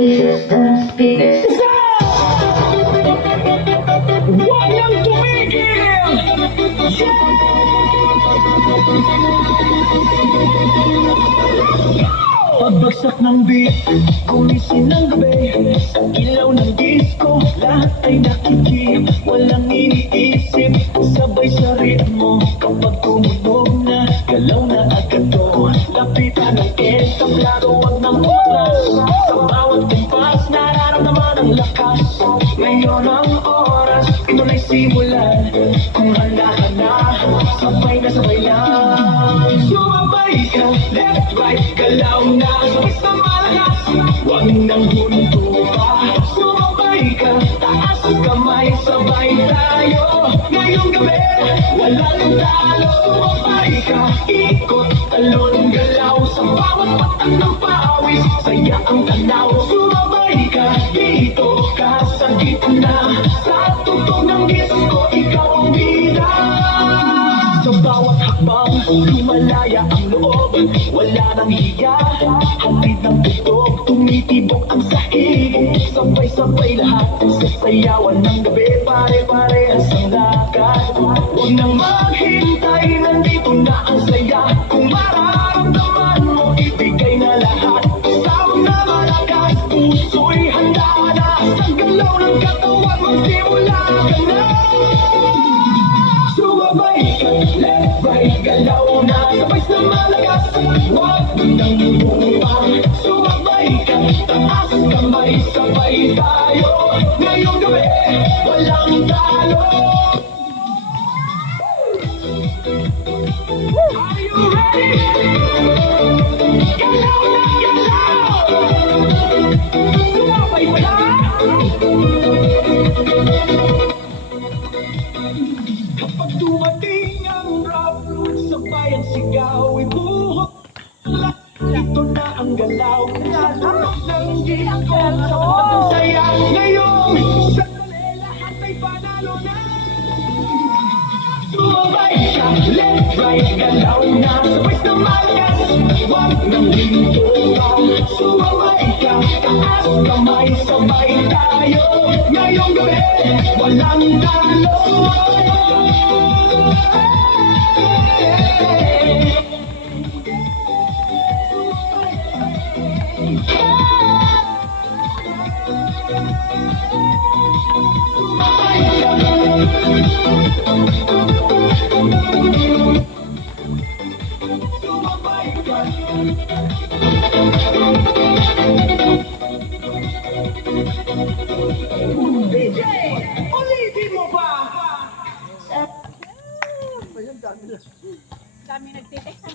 Huwag nang tumigil! Pagbagsak ng beat, gumising ng gabi. Sa ilaw ng disco, lahat ay nakikip. Walang iniisip, sabay sa ritmo. Kapag tumunog na, galaw na agad to. Lapitan ng entablado, wag ng oras. Sa bawat kumpas, nararamdaman ang lakas. Ngayon ang oras, ito na'y simulan. Kung handa ka na, sabay na sabay lang. Sumabay ka, left, right, galaw na. Sabay sa malakas, huwag nang hundo pa. Sumabay ka, taas ang kamay, sabay tayo. Ngayong gabi, walang talo. Sumabay ka, ikot, talon, galaw. Sa bawat patak ng pawis, saya ang tanaw. Sumabay ka, dito ka sa gitna. Sa tugtog ng disco, ikaw ang bida. Sa bawat hakbang, lumalaya ang loob. Wala nang hiya, hatid ng tugtog. Tumitibok ang sahig, sabay-sabay lahat. Sasayawan ng gabi, pare-parehas ang lakad. Huwag nang maghintay, nandito na ang saya. Kung mararamdaman mo, ibigay na lahat. Sound na malakas, puso'y handa na. Sa galaw ng katawan, magsimula ka na. Sumabay ka, left, right, galaw na. Sabay sa malakas, huwag nang bumaba. Sumabay ka, taas kamay, sabay tayo. Ngayong gabi, walang talo. Are you ready? Galaw na galaw! Sumabay pa na! Kapag dumating ang rap root, sabay ang sigaw, ibuhok lang, ito na ang galaw. Lalapag ng disco, ang saya ngayon. Sandali, lahat ay panalo na. Sumabay ka, left, right, galaw na. Sabay sa malakas, huwag nang hinto pa. Sumabay ka, taas kamay, sabay tayo. Ngayong gabi, walang talo. DJ, ulitin mo pa! Dami nagtitext.